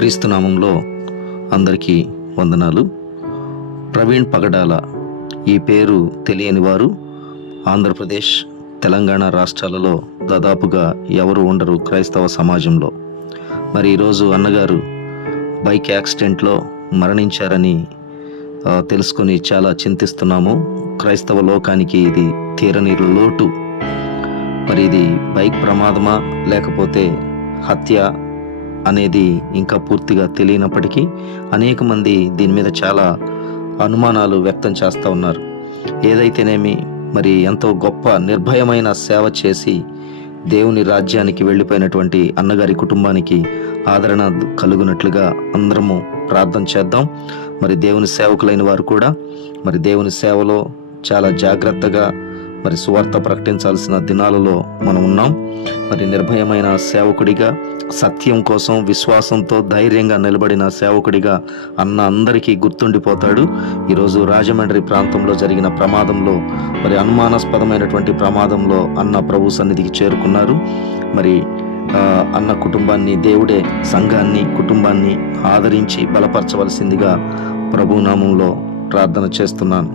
క్రీస్తు నామంలో అందరికీ వందనాలు. ప్రవీణ్ పగడాల ఈ పేరు తెలియని వారు ఆంధ్రప్రదేశ్, తెలంగాణ రాష్ట్రాలలో దాదాపుగా ఎవరు ఉండరు క్రైస్తవ సమాజంలో. మరి ఈరోజు అన్నగారు బైక్ యాక్సిడెంట్లో మరణించారని తెలుసుకొని చాలా చింతిస్తున్నాము. క్రైస్తవ లోకానికి ఇది తీరని లోటు. మరి ఇది బైక్ ప్రమాదమా లేకపోతే హత్య అనేది ఇంకా పూర్తిగా తెలియనప్పటికీ అనేక మంది దీని మీద చాలా అనుమానాలు వ్యక్తం చేస్తూ ఉన్నారు. ఏదైతేనేమి మరి ఎంతో గొప్ప నిర్భయమైన సేవ చేసి దేవుని రాజ్యానికి వెళ్ళిపోయినటువంటి అన్నగారి కుటుంబానికి ఆదరణ కలుగునట్లుగా అందరము ప్రార్థన చేద్దాం. మరి దేవుని సేవకులైన వారు కూడా మరి దేవుని సేవలో చాలా జాగ్రత్తగా మరి సువార్త ప్రకటించాల్సిన దినాలలో మనం ఉన్నాం. మరి నిర్భయమైన సేవకుడిగా, సత్యం కోసం విశ్వాసంతో ధైర్యంగా నిలబడిన సేవకుడిగా అన్న అందరికీ గుర్తుండిపోతాడు. ఈరోజు రాజమండ్రి ప్రాంతంలో జరిగిన ప్రమాదంలో మరి అనుమానాస్పదమైనటువంటి ప్రమాదంలో అన్న ప్రభు సన్నిధికి చేరుకున్నారు. మరి అన్న కుటుంబాన్ని దేవుడే సంఘాన్ని, కుటుంబాన్ని ఆదరించి బలపరచవలసిందిగా ప్రభు నామంలో ప్రార్థన చేస్తున్నాను.